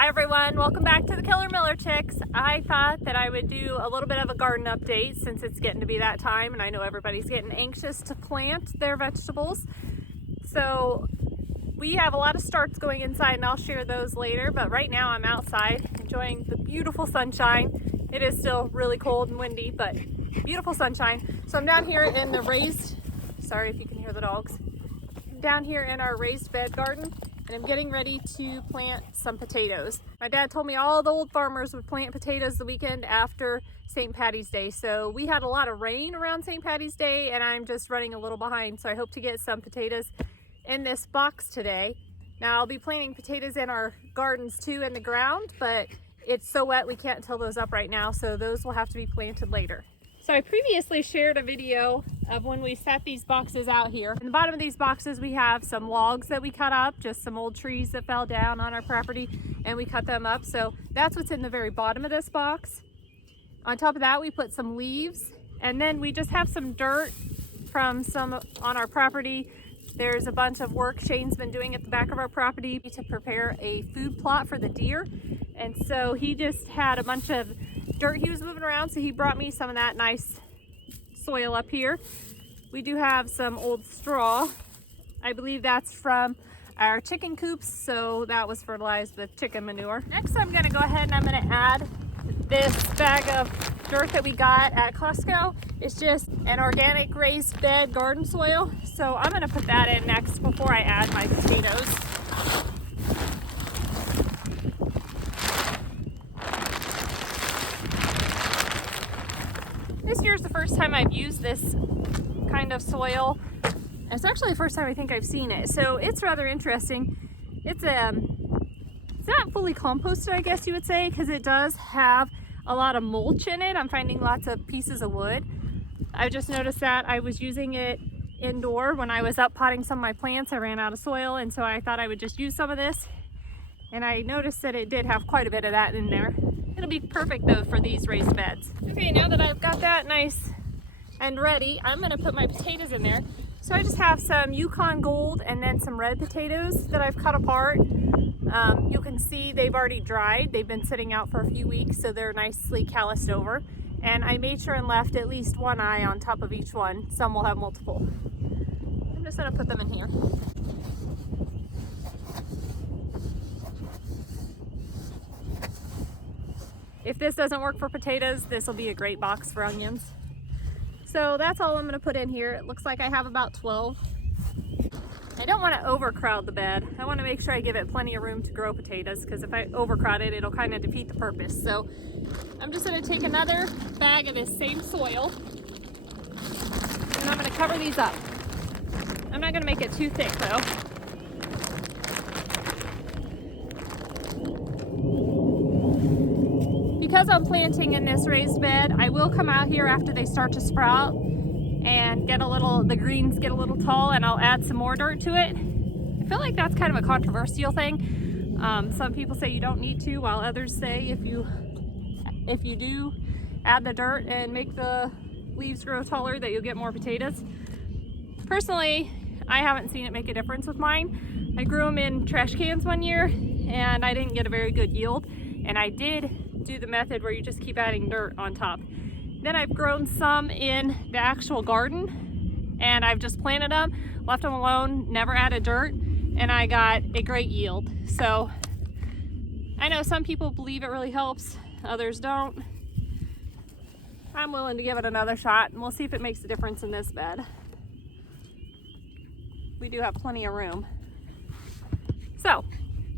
Hi everyone, welcome back to the Keller Miller Chicks. I thought that I would do a little bit of a garden update since it's getting to be that time and I know everybody's getting anxious to plant their vegetables. So we have a lot of starts going inside and I'll share those later, but right now I'm outside enjoying the beautiful sunshine. It is still really cold and windy, but beautiful sunshine. So I'm down here in the raised, sorry if you can hear the dogs, down here in our raised bed garden. And I'm getting ready to plant some potatoes. My dad told me all the old farmers would plant potatoes the weekend after St. Patty's Day. So we had a lot of rain around St. Patty's Day and I'm just running a little behind. So I hope to get some potatoes in this box today. Now I'll be planting potatoes in our gardens too in the ground, but it's so wet we can't till those up right now. So those will have to be planted later. So I previously shared a video of when we set these boxes out here. In the bottom of these boxes we have some logs that we cut up, just some old trees that fell down on our property and we cut them up. So that's what's in the very bottom of this box. On top of that we put some leaves and then we just have some dirt from some on our property. There's a bunch of work Shane's been doing at the back of our property to prepare a food plot for the deer. And so he just had a bunch of dirt he was moving around, so he brought me some of that nice soil up here. We do have some old straw. I believe that's from our chicken coops, so that was fertilized with chicken manure. Next I'm going to go ahead and I'm going to add this bag of dirt that we got at Costco. It's just an organic raised bed garden soil, so I'm going to put that in next before I add my potatoes. This year's the first time I've used this kind of soil. It's actually the first time I think I've seen it, so it's rather interesting. It's not fully composted, I guess you would say, because it does have a lot of mulch in it. I'm finding lots of pieces of wood. I just noticed that I was using it indoor when I was up potting some of my plants. I ran out of soil, and so I thought I would just use some of this, and I noticed that it did have quite a bit of that in there. It'll be perfect though for these raised beds. Okay, now that I've got that nice and ready, I'm gonna put my potatoes in there. So I just have some Yukon Gold and then some red potatoes that I've cut apart. You can see they've already dried. They've been sitting out for a few weeks, so they're nicely calloused over. And I made sure and left at least one eye on top of each one. Some will have multiple. I'm just gonna put them in here. If this doesn't work for potatoes, this will be a great box for onions. So that's all I'm going to put in here. It looks like I have about 12. I don't want to overcrowd the bed. I want to make sure I give it plenty of room to grow potatoes, because if I overcrowd it, it'll kind of defeat the purpose. So I'm just going to take another bag of this same soil and I'm going to cover these up. I'm not going to make it too thick though. Because I'm planting in this raised bed, I will come out here after they start to sprout and get the greens get a little tall, and I'll add some more dirt to it. I feel like that's kind of a controversial thing. Some people say you don't need to, while others say if you do add the dirt and make the leaves grow taller, that you'll get more potatoes. Personally, I haven't seen it make a difference with mine. I grew them in trash cans one year and I didn't get a very good yield, and I did do the method where you just keep adding dirt on top. Then I've grown some in the actual garden and I've just planted them, left them alone, never added dirt, and I got a great yield. So I know some people believe it really helps, others don't. I'm willing to give it another shot and we'll see if it makes a difference in this bed. We do have plenty of room. So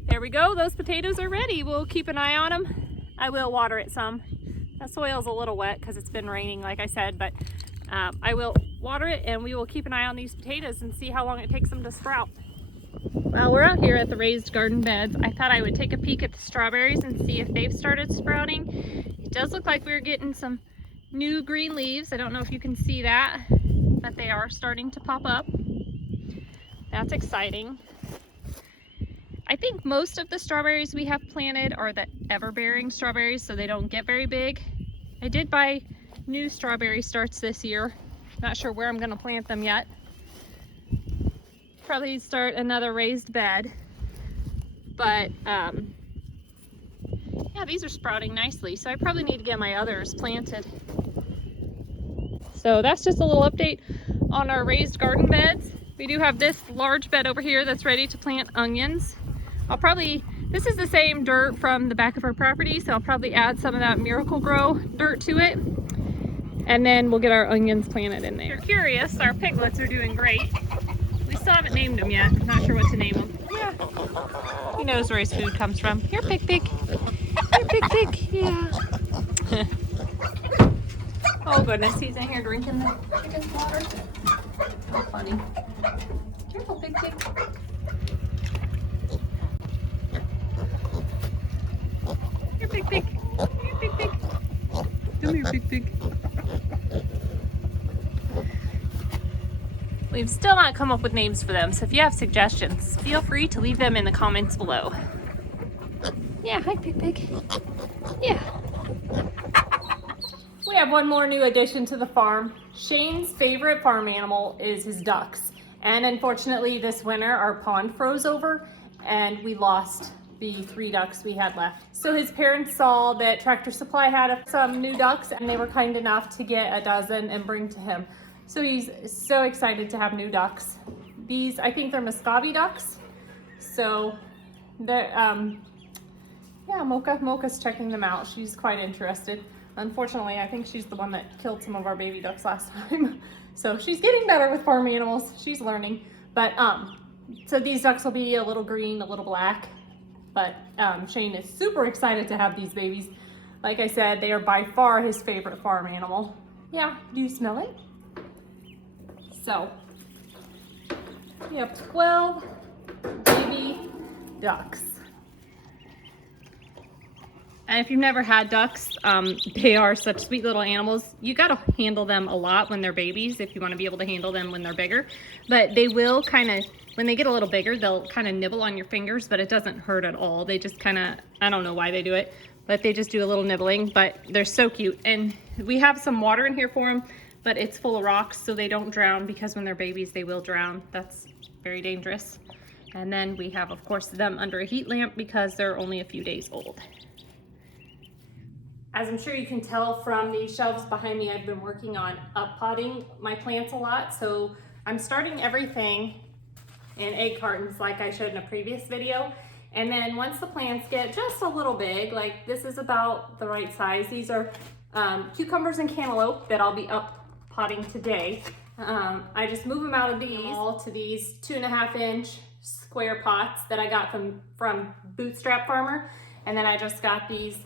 there we go, those potatoes are ready. We'll keep an eye on them. I will water it some. That soil's a little wet because it's been raining, like I said, but I will water it and we will keep an eye on these potatoes and see how long it takes them to sprout. Well, we're out here at the raised garden beds. I thought I would take a peek at the strawberries and see if they've started sprouting. It does look like we're getting some new green leaves. I don't know if you can see that, but they are starting to pop up. That's exciting. I think most of the strawberries we have planted are the ever-bearing strawberries, so they don't get very big. I did buy new strawberry starts this year. Not sure where I'm going to plant them yet. Probably start another raised bed. But Yeah, these are sprouting nicely, so I probably need to get my others planted. So that's just a little update on our raised garden beds. We do have this large bed over here that's ready to plant onions. This is the same dirt from the back of our property, so I'll probably add some of that Miracle-Gro dirt to it. And then we'll get our onions planted in there. If you're curious, our piglets are doing great. We still haven't named them yet. I'm not sure what to name them. Yeah. He knows where his food comes from. Here, Pig Pig. Here, Pig Pig. Yeah. Oh goodness, he's in here drinking the chicken's water. How funny. Careful, Pig Pig. Here, Pig Pig. Here, Pig Pig. Come here, Pig Pig. We've still not come up with names for them, so if you have suggestions, feel free to leave them in the comments below. Yeah, hi Pig Pig. Yeah. We have one more new addition to the farm. Shane's favorite farm animal is his ducks. And unfortunately this winter our pond froze over and we lost the 3 ducks we had left. So his parents saw that Tractor Supply had some new ducks and they were kind enough to get a dozen and bring to him. So he's so excited to have new ducks. These, I think they're Muscovy ducks. So they're, yeah, Mocha's checking them out. She's quite interested. Unfortunately, I think she's the one that killed some of our baby ducks last time. So she's getting better with farm animals. She's learning. But, so these ducks will be a little green, a little black. But Shane is super excited to have these babies. Like I said, they are by far his favorite farm animal. Yeah, do you smell it? So, we have 12 baby ducks. And if you've never had ducks, they are such sweet little animals. You gotta handle them a lot when they're babies if you wanna be able to handle them when they're bigger. But they will when they get a little bigger, they'll kind of nibble on your fingers, but it doesn't hurt at all. They just I don't know why they do it, but they just do a little nibbling, but they're so cute. And we have some water in here for them, but it's full of rocks so they don't drown, because when they're babies they will drown. That's very dangerous. And then we have, of course, them under a heat lamp because they're only a few days old. As I'm sure you can tell from the shelves behind me, I've been working on up-potting my plants a lot. So I'm starting everything in egg cartons like I showed in a previous video. And then once the plants get just a little big, like this is about the right size. These are cucumbers and cantaloupe that I'll be up-potting today. I just move them out of these all to these 2.5-inch square pots that I got from Bootstrap Farmer. And then I just got these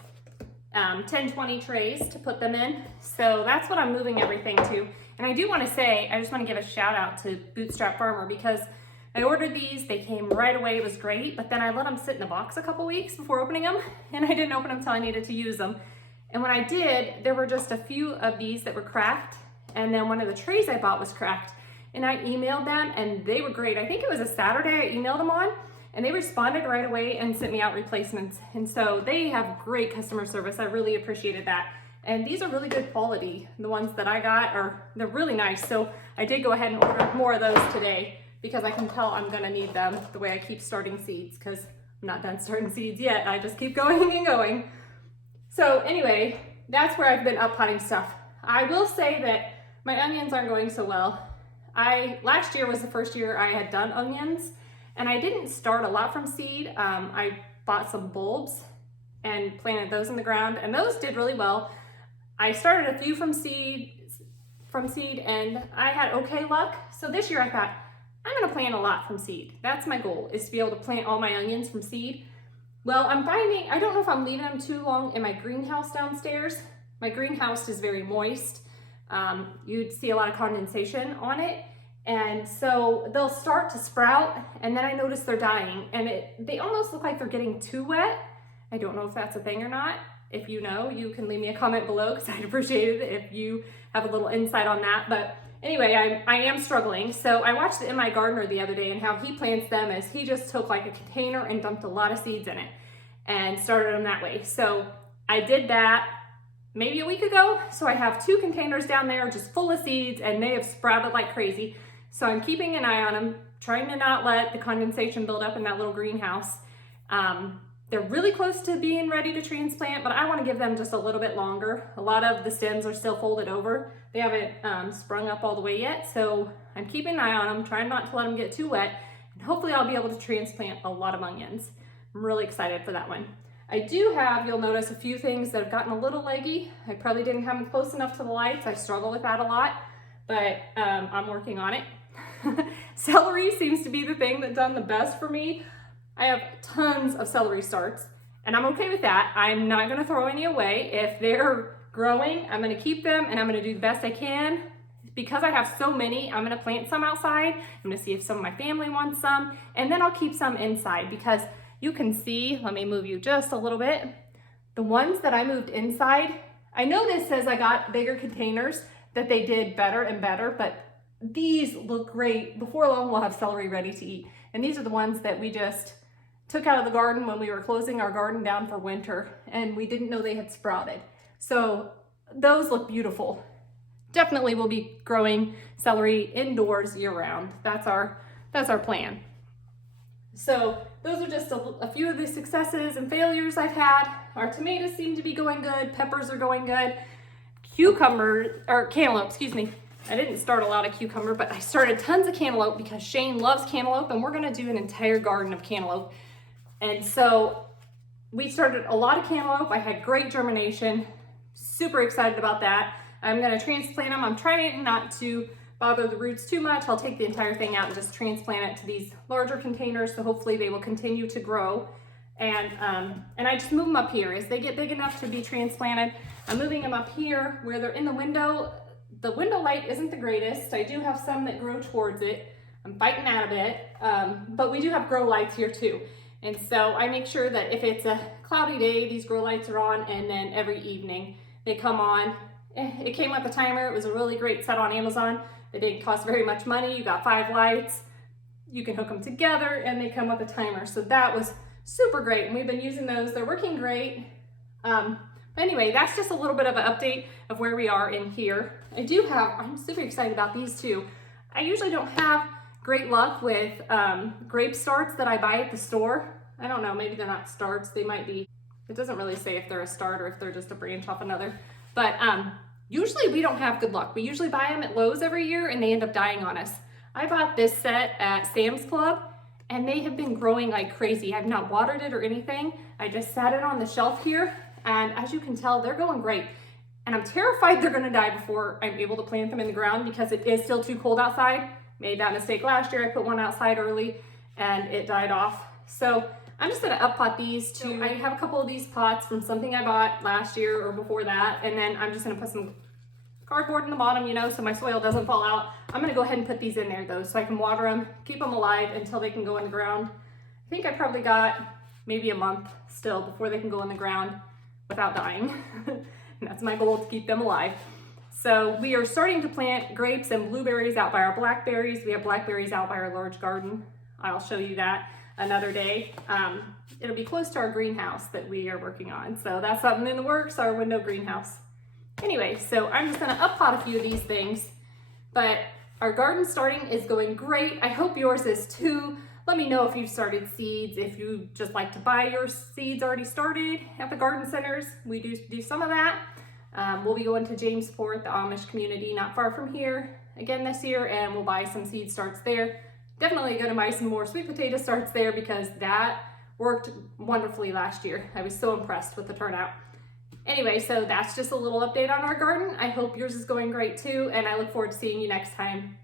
10-20 trays to put them in. So that's what I'm moving everything to. And I do want to say, I just want to give a shout out to Bootstrap Farmer because I ordered these, they came right away, it was great, but then I let them sit in the box a couple weeks before opening them, and I didn't open them until I needed to use them. And when I did, there were just a few of these that were cracked, and then one of the trays I bought was cracked. And I emailed them, and they were great. I think it was a Saturday I emailed them on, and they responded right away and sent me out replacements. And so they have great customer service. I really appreciated that. And these are really good quality. The ones that I got they're really nice. So I did go ahead and order more of those today because I can tell I'm gonna need them the way I keep starting seeds, because I'm not done starting seeds yet. I just keep going and going. So anyway, that's where I've been up-potting stuff. I will say that my onions aren't going so well. Last year was the first year I had done onions, and I didn't start a lot from seed. I bought some bulbs and planted those in the ground, and those did really well. I started a few from seed, and I had okay luck. So this year I thought, I'm gonna plant a lot from seed. That's my goal, is to be able to plant all my onions from seed. Well, I'm finding, I don't know if I'm leaving them too long in my greenhouse downstairs. My greenhouse is very moist. You'd see a lot of condensation on it. And so they'll start to sprout, and then I notice they're dying, and they almost look like they're getting too wet. I don't know if that's a thing or not. If you know, you can leave me a comment below, because I'd appreciate it if you have a little insight on that. But anyway, I am struggling. So I watched the In My Gardener the other day, and how he plants them is he just took like a container and dumped a lot of seeds in it and started them that way. So I did that maybe a week ago. So I have 2 containers down there just full of seeds, and they have sprouted like crazy. So I'm keeping an eye on them, trying to not let the condensation build up in that little greenhouse. They're really close to being ready to transplant, but I want to give them just a little bit longer. A lot of the stems are still folded over. They haven't sprung up all the way yet, so I'm keeping an eye on them, trying not to let them get too wet, and hopefully I'll be able to transplant a lot of onions. I'm really excited for that one. I do have, you'll notice, a few things that have gotten a little leggy. I probably didn't have them close enough to the lights. I struggle with that a lot, but I'm working on it. Celery seems to be the thing that's done the best for me. I have tons of celery starts, and I'm okay with that. I'm not gonna throw any away. If they're growing, I'm gonna keep them, and I'm gonna do the best I can. Because I have so many, I'm gonna plant some outside. I'm gonna see if some of my family wants some, and then I'll keep some inside, because you can see, let me move you just a little bit. The ones that I moved inside, I know this says I got bigger containers, that they did better and better, but these look great. Before long, we'll have celery ready to eat. And these are the ones that we just took out of the garden when we were closing our garden down for winter, and we didn't know they had sprouted. So those look beautiful. Definitely will be growing celery indoors year round. That's our plan. So those are just a few of the successes and failures I've had. Our tomatoes seem to be going good. Peppers are going good. Cantaloupe, excuse me. I didn't start a lot of cucumber, but I started tons of cantaloupe because Shane loves cantaloupe, and we're gonna do an entire garden of cantaloupe. And so we started a lot of cantaloupe. I had great germination. Super excited about that. I'm gonna transplant them. I'm trying not to bother the roots too much. I'll take the entire thing out and just transplant it to these larger containers, so hopefully they will continue to grow. And I just move them up here. As they get big enough to be transplanted, I'm moving them up here where they're in the window. The window light isn't the greatest. I do have some that grow towards it. I'm fighting that a bit, but we do have grow lights here too. And so I make sure that if it's a cloudy day, these grow lights are on, and then every evening they come on. It came with a timer. It was a really great set on Amazon. It didn't cost very much money. You got 5 lights. You can hook them together, and they come with a timer. So that was super great, and we've been using those. They're working great. Anyway, that's just a little bit of an update of where we are in here. I'm super excited about these two. I usually don't have great luck with grape starts that I buy at the store. I don't know, maybe they're not starts. They might be, it doesn't really say if they're a start or if they're just a branch off another. But usually we don't have good luck. We usually buy them at Lowe's every year, and they end up dying on us. I bought this set at Sam's Club, and they have been growing like crazy. I've not watered it or anything. I just sat it on the shelf here, and as you can tell, they're going great. And I'm terrified they're gonna die before I'm able to plant them in the ground, because it is still too cold outside. Made that mistake last year. I put one outside early and it died off. So I'm just gonna up pot these two. I have a couple of these pots from something I bought last year or before that, and then I'm just gonna put some cardboard in the bottom, so my soil doesn't fall out. I'm gonna go ahead and put these in there though, so I can water them, keep them alive until they can go in the ground. I think I probably got maybe a month still before they can go in the ground without dying. And that's my goal, to keep them alive. So we are starting to plant grapes and blueberries out by our blackberries. We have blackberries out by our large garden. I'll show you that another day. It'll be close to our greenhouse that we are working on. So that's something in the works, our window greenhouse. Anyway, so I'm just gonna up pot a few of these things, but our garden starting is going great. I hope yours is too. Let me know if you've started seeds, if you just like to buy your seeds already started at the garden centers. We do some of that. We'll be going to Jamesport, the Amish community, not far from here, again this year, and we'll buy some seed starts there. Definitely gonna buy some more sweet potato starts there, because that worked wonderfully last year. I was so impressed with the turnout. Anyway, so that's just a little update on our garden. I hope yours is going great too, and I look forward to seeing you next time.